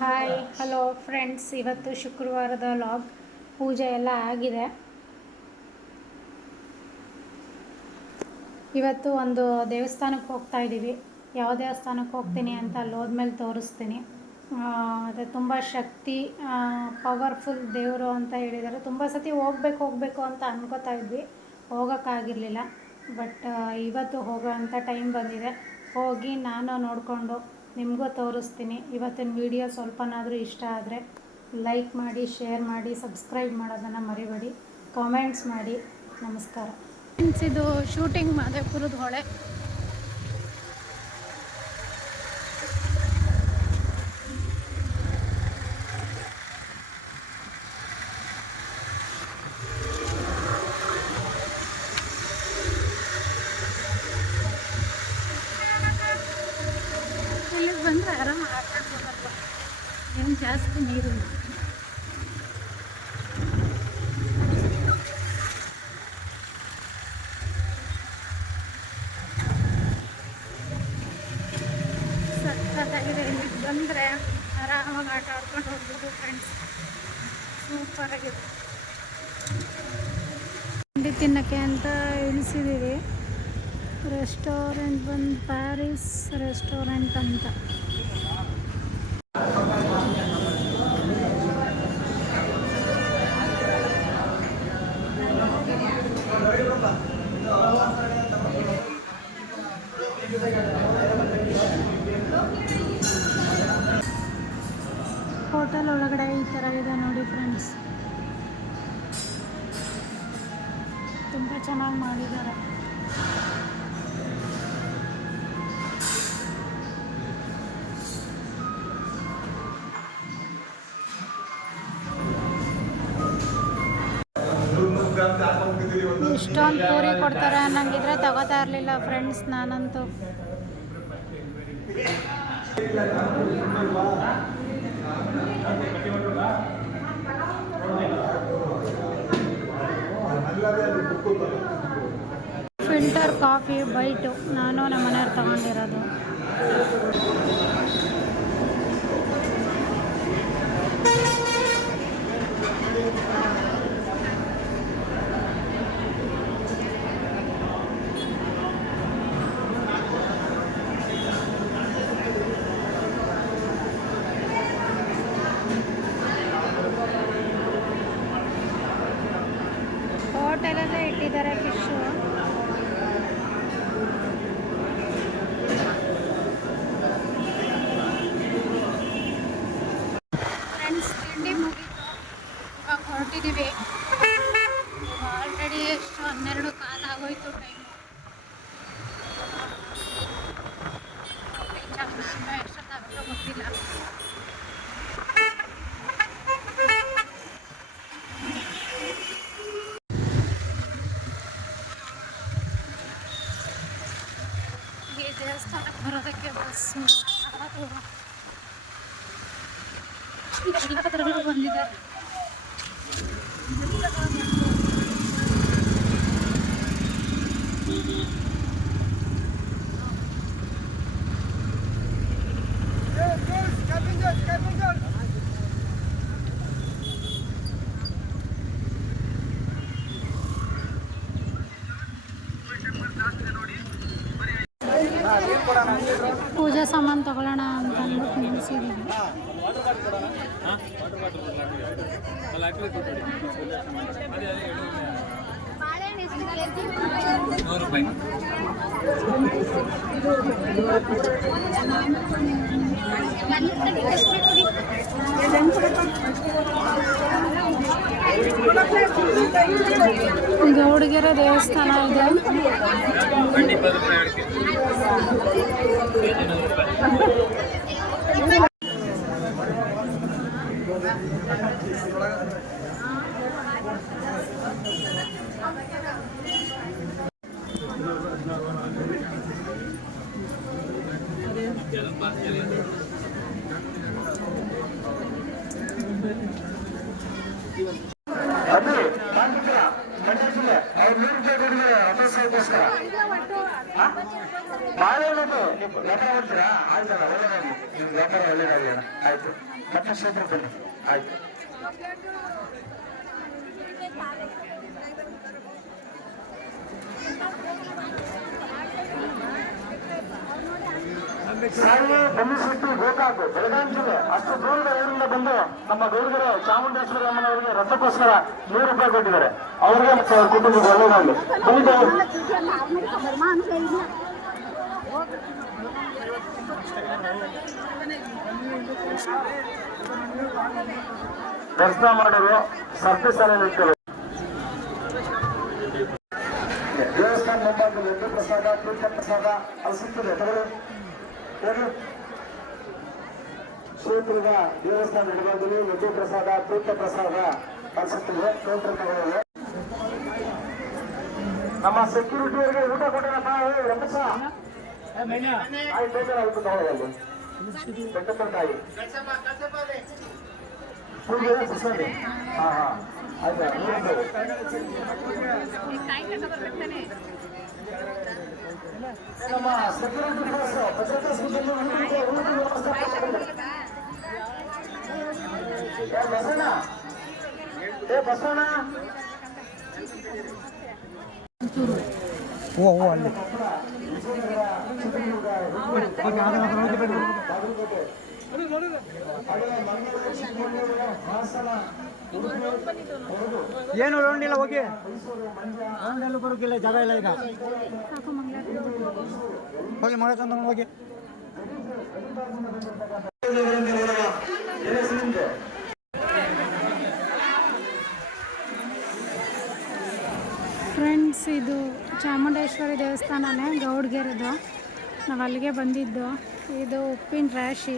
Hi hello friends, ಇವತ್ತು ಶುಕ್ರವಾರದ log. ಪೂಜೆ ಎಲ್ಲ ಆಗಿದೆ. ಇವತ್ತು ಒಂದು ದೇವಸ್ಥಾನಕ್ಕೆ ಹೋಗ್ತಾ ಇದ್ದೀವಿ. ಯಾವ ದೇವಸ್ಥಾನಕ್ಕೆ ಹೋಗ್ತೀನಿ ಅಂತ ಅಲ್ಲಿ ಹೋದ್ಮೇಲೆ ತೋರಿಸ್ತೀನಿ. ಅದು ತುಂಬ ಶಕ್ತಿ ಪವರ್ಫುಲ್ ದೇವರು ಅಂತ ಹೇಳಿದ್ದಾರೆ. ತುಂಬ ಸತಿ ಹೋಗಬೇಕು ಅಂತ ಅನ್ಕೋತಾ ಇದ್ವಿ, ಹೋಗೋಕ್ಕಾಗಿರಲಿಲ್ಲ. ಬಟ್ ಇವತ್ತು ಹೋಗೋ ಅಂಥ ಟೈಮ್ ಬಂದಿದೆ. ಹೋಗಿ ನಾನು ನೋಡಿಕೊಂಡು ನಿಮಗೂ ತೋರಿಸ್ತೀನಿ. ಇವತ್ತಿನ ವಿಡಿಯೋ ಸ್ವಲ್ಪನಾದರೂ ಇಷ್ಟ ಆದರೆ ಲೈಕ್ ಮಾಡಿ, ಶೇರ್ ಮಾಡಿ, ಸಬ್ಸ್ಕ್ರೈಬ್ ಮಾಡೋದನ್ನು ಮರಿಬೇಡಿ. ಕಾಮೆಂಟ್ಸ್ ಮಾಡಿ. ನಮಸ್ಕಾರ. ಇದು ಶೂಟಿಂಗ್ ಮಾದೇಪುರದ ಹೊಳೆ. ಇಲ್ಲಿಗೆ ಬಂದರೆ ಆರಾಮ ಆಟ ಆಡ್ಬೋದಲ್ವ, ಏನು ಜಾಸ್ತಿ ನೀರು. ಸಕ್ಕತ್ತಾಗಿದೆ. ಇಲ್ಲಿಗೆ ಬಂದರೆ ಆರಾಮಾಗಿ ಆಟ ಆಡ್ಕೊಂಡು ಹೋಗ್ಬೋದು ಫ್ರೆಂಡ್ಸ್. ಸೂಪರಾಗಿದೆ. ತಿಂಡಿ ತಿನ್ನೋಕ್ಕೆ ಅಂತ ಇಳಿಸಿದ್ದೀವಿ. ರೆಸ್ಟೋರೆಂಟ್ ಬಂದು ಪ್ಯಾರಿಸ್ ರೆಸ್ಟೋರೆಂಟ್ ಅಂತ. ಹೋಟೆಲ್ ಒಳಗಡೆ ಈ ಥರ ಇದೆ ನೋಡಿ ಫ್ರೆಂಡ್ಸ್. ತುಂಬ ಚೆನ್ನಾಗಿ ಮಾಡಿದ್ದಾರೆ. ಇಷ್ಟೊಂದು ಪೂರಿ ಕೊಡ್ತಾರೆ ಅನ್ನಂಗಿದ್ರೆ ತಗೋತಾ ಇರಲಿಲ್ಲ ಫ್ರೆಂಡ್ಸ್ ನಾನಂತೂ. ಫಿಲ್ಟರ್ ಕಾಫಿ ಬೈಟು ನಾನು ನಮ್ಮ ಮನೆಯವ್ರು ತಗೊಂಡಿರೋದು. ಹೋಟೆಲಲ್ಲೇ ಇಟ್ಟಿದ್ದಾರೆ ಫಿಶು. ಫ್ರೆಂಡ್ಸ್, ತಿಂಡಿ ಮುಗೀತು, ಇವಾಗ ಹೊರಟಿದ್ದೀವಿ. ಆಲ್ರೆಡಿ ಎಷ್ಟು 12:15 ಆಗೋಯ್ತು ಟೈಮು. ಎಷ್ಟೊತ್ತಾಗುತ್ತೋ ಗೊತ್ತಿಲ್ಲ. ಈ ದೇವಸ್ಥಾನಕ್ಕೆ ಬರೋದಕ್ಕೆ ಬಸ್ಸು ಎಲ್ಲ ಥರಗಳು ಬಂದಿದ್ದಾರೆ. ಪೂಜಾ ಸಾಮಾನು ತಗೊಳ್ಳೋಣ ಅಂತ ಅಂದ್ಬಿಟ್ಟು ನಿಲ್ಲಿಸಿದ್ದೀವಿ. ಗೌಡಿಗೆರೆ ದೇವಸ್ಥಾನ ಇದೆ. ಬಾಳೆಹಣ್ಣು ಲೆಕ್ಕ ಮಾಡ್ತೀರಾ? ಆಯ್ತಲ್ಲ, ಒಳ್ಳೆದಾಗಿ ನಿಮ್ಗೆ ವ್ಯಾಪಾರ ಒಳ್ಳೇದಾಗಲಿ ಅಣ್ಣ. ಆಯ್ತು ಮತ್ತೆ ಕ್ಷೇತ್ರ ಬನ್ನಿ. ಆಯ್ತು ಸಾರಿಗೆ ಬನ್ನಿಸಿಟ್ಟು ಗೋಕಾಕು ಬೆಳಗಾವಿ ಜಿಲ್ಲೆ ಅಷ್ಟು ದೂರದ ಊರಿಂದ ಬಂದು ನಮ್ಮ ಗೌಡಗರ ಚಾಮುಂಡೇಶ್ವರಿ ಅಮ್ಮನವರಿಗೆ ರಥಕ್ಕೋಸ್ಕರ 100 ರೂಪಾಯಿ ಕೊಟ್ಟಿದ್ದಾರೆ. ಅವ್ರಿಗೆ ಮತ್ತೆ ಅವ್ರ ಕುಟುಂಬಕ್ಕೆ ಒಳ್ಳೆಯದಾಗಲಿ. ದರ್ಶನ ಮಾಡಿದ್ರು ಸರ್ವಿಸ್ ಅಲ್ಲಿ ನಿಂತರು. ದೇವಸ್ಥಾನ ಮುಂಭಾಗದಲ್ಲಿ ಲಡ್ಡು ಪ್ರಸಾದ ತೀರ್ಥ ಪ್ರಸಾದ ಅಲ್ಲಿ ಸಿಗ್ತದೆ ತಗೊಳ್ಳಿ. ಕ್ಷೇತ್ರದ ದೇವಸ್ಥಾನ ಎಡಭಾಗದಲ್ಲಿ ಲಡ್ಡು ಪ್ರಸಾದ ತೀರ್ಥ ಪ್ರಸಾದ ಅಲ್ಲಿ ಸಿಗ್ತದೆ. ಕ್ಷೇತ್ರ ತಗೊಳ್ಳಿ. ನಮ್ಮ ಸೆಕ್ಯೂರಿಟಿಯವರಿಗೆ ಊಟ ಕೊಟ್ಟರಪ್ಪ. ರಮೇಶ ಆಯ್ತು ಆಯ್ತು ತಗೊಳ್ಳಿ. ಬೆಟ್ಟಪಟ್ಟಾಗಿ ಪೂಜೆ ಹಾ ಹಾ ಆಯ್ತಾ. ನಮ್ಮ ಸೆಕ್ಯೂರಿಟಿ ಫೋರ್ಸ್ ಭದ್ರತಾ ಸಿಬ್ಬಂದಿ ಬಸಣ್ಣ ಬಸಣ್ಣ ಓ ಅಲ್ಲಿ ಏನು ರೌಂಡ್ ಇಲ್ಲ ಹೋಗಿ ರೌಂಡ್ ಎಲ್ಲ ಬರೋಕ್ಕಿಲ್ಲ ಜಾಗ ಇಲ್ಲ ಈಗ ಹೋಗಿ ಮಾಡ್ಕೊಂಡು ಹೋಗಿ. ಫ್ರೆಂಡ್ಸ್, ಇದು ಚಾಮುಂಡೇಶ್ವರಿ ದೇವಸ್ಥಾನನೇ ಗೌಡ್ಗೆರೆದು. ನಾವು ಅಲ್ಲಿಗೆ ಬಂದಿದ್ದು. ಇದು ಉಪ್ಪಿನ ರಾಶಿ.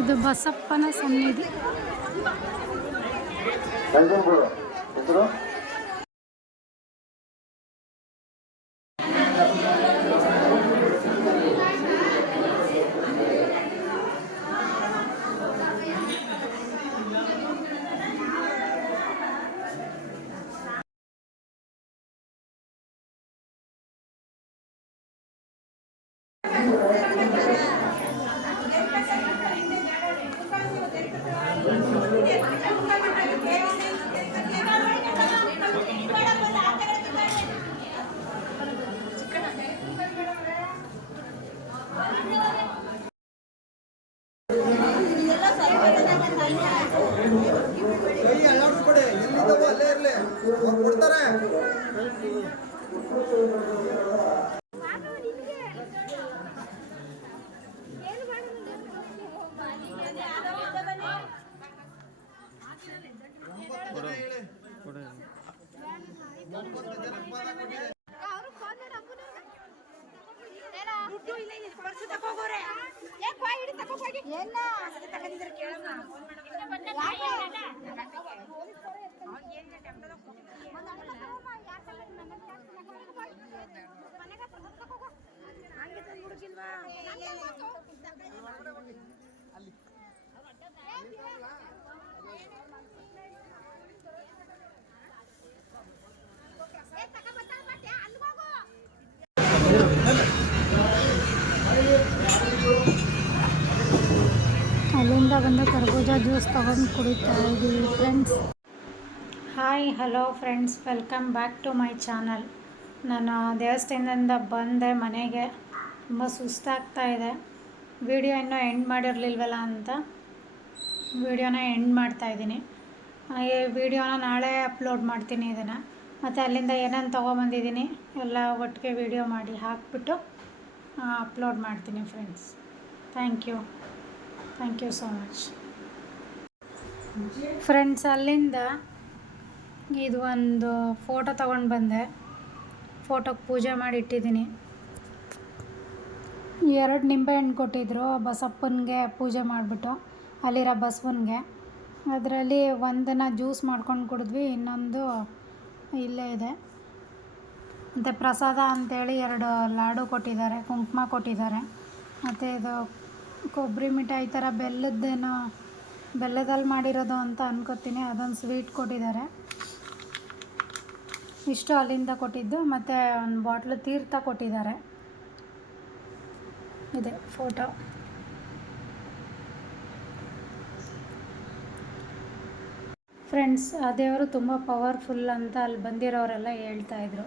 ಇದು ಬಸಪ್ಪನ ಸನ್ನಿಧಿ. ಕೊಡ್ತಾರೆ. ಅಲ್ಲಿಂದ ಬಂದ ಕರ್ಬೂಜ ಜ್ಯೂಸ್ ತೊಗೊಂಡು ಕುಡಿತಾ ಇದ್ದೀವಿ friends. Hi hello friends, welcome back to my channel. ನಾನು ದೇವಸ್ಥಾನದಿಂದ ಬಂದೆ ಮನೆಗೆ. ತುಂಬ ಸುಸ್ತಾಗ್ತಾ ಇದೆ. ವಿಡಿಯೋ ಇನ್ನೂ ಎಂಡ್ ಮಾಡಿರಲಿಲ್ವಲ್ಲ ಅಂತ ವಿಡಿಯೋನ ಎಂಡ್ ಮಾಡ್ತಾಯಿದ್ದೀನಿ. ಈ ವಿಡಿಯೋನ ನಾಳೆ ಅಪ್ಲೋಡ್ ಮಾಡ್ತೀನಿ ಇದನ್ನು. ಮತ್ತು ಅಲ್ಲಿಂದ ಏನೇನು ತೊಗೊಬಂದಿದ್ದೀನಿ ಎಲ್ಲ ಒಟ್ಟಿಗೆ ವಿಡಿಯೋ ಮಾಡಿ ಹಾಕ್ಬಿಟ್ಟು ಅಪ್ಲೋಡ್ ಮಾಡ್ತೀನಿ friends. Thank you so much friends. ಅಲ್ಲಿಂದ ಇದು ಒಂದು ಫೋಟೋ ತೊಗೊಂಡು ಬಂದೆ. ಫೋಟೋಗೆ ಪೂಜೆ ಮಾಡಿ ಇಟ್ಟಿದ್ದೀನಿ. 2 ನಿಂಬೆಹಣ್ಣು ಕೊಟ್ಟಿದ್ದರು ಬಸಪ್ಪನಿಗೆ ಪೂಜೆ ಮಾಡಿಬಿಟ್ಟು, ಅಲ್ಲಿರೋ ಬಸವನಿಗೆ. ಅದರಲ್ಲಿ ಒಂದನ್ನು ಜ್ಯೂಸ್ ಮಾಡ್ಕೊಂಡು ಕುಡಿದ್ವಿ, ಇನ್ನೊಂದು ಇಲ್ಲೇ ಇದೆ. ಮತ್ತು ಪ್ರಸಾದ ಅಂಥೇಳಿ 2 ಲಾಡು ಕೊಟ್ಟಿದ್ದಾರೆ, ಕುಂಕುಮ ಕೊಟ್ಟಿದ್ದಾರೆ. ಮತ್ತು ಇದು ಕೊಬ್ಬರಿ ಮಿಠಾಯಿ ಥರ ಬೆಲ್ಲದಲ್ಲಿ ಮಾಡಿರೋದು ಅಂತ ಅನ್ಕೋತೀನಿ. ಅದೊಂದು ಸ್ವೀಟ್ ಕೊಟ್ಟಿದ್ದಾರೆ. ಇಷ್ಟು ಅಲ್ಲಿಂದ ಕೊಟ್ಟಿದ್ದು, ಮತ್ತು ಒಂದು ಬಾಟ್ಲು ತೀರ್ಥ ಕೊಟ್ಟಿದ್ದಾರೆ. ಇದೆ ಫೋಟೋ. ಫ್ರೆಂಡ್ಸ್, ಆ ದೇವರು ತುಂಬ ಪವರ್ಫುಲ್ ಅಂತ ಅಲ್ಲಿ ಬಂದಿರೋರೆಲ್ಲ ಹೇಳ್ತಾಯಿದ್ರು.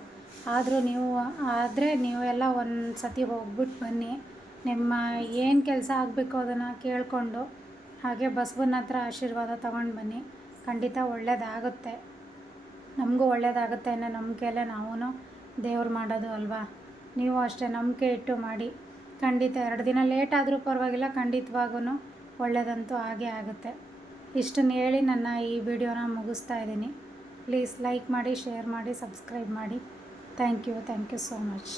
ಆದರೆ ನೀವೆಲ್ಲ ಒಂದು ಸತಿ ಹೋಗ್ಬಿಟ್ಟು ಬನ್ನಿ. ನಿಮ್ಮ ಏನು ಕೆಲಸ ಆಗಬೇಕು ಅದನ್ನು ಕೇಳಿಕೊಂಡು ಹಾಗೆ ಬಸವನ ಹತ್ರ ಆಶೀರ್ವಾದ ತಗೊಂಡು ಬನ್ನಿ. ಖಂಡಿತ ಒಳ್ಳೆಯದಾಗುತ್ತೆ. ನಮಗೂ ಒಳ್ಳೆಯದಾಗುತ್ತೆ ಅನ್ನೋ ನಂಬಿಕೆಯಲ್ಲೇ ನಾವು ದೇವ್ರು ಮಾಡೋದು ಅಲ್ವಾ. ನೀವು ಅಷ್ಟೇ ನಂಬಿಕೆ ಇಟ್ಟು ಮಾಡಿ. ಖಂಡಿತ 2 ದಿನ ಲೇಟ್ ಆದರೂ ಪರವಾಗಿಲ್ಲ, ಖಂಡಿತವಾಗೂ ಒಳ್ಳೆಯದಂತೂ ಆಗೇ ಆಗುತ್ತೆ. ಇಷ್ಟನ್ನು ಹೇಳಿ ನನ್ನ ಈ ವಿಡಿಯೋನ ಮುಗಿಸ್ತಾ ಇದ್ದೀನಿ. ಪ್ಲೀಸ್ ಲೈಕ್ ಮಾಡಿ, ಶೇರ್ ಮಾಡಿ, ಸಬ್ಸ್ಕ್ರೈಬ್ ಮಾಡಿ. Thank you so much.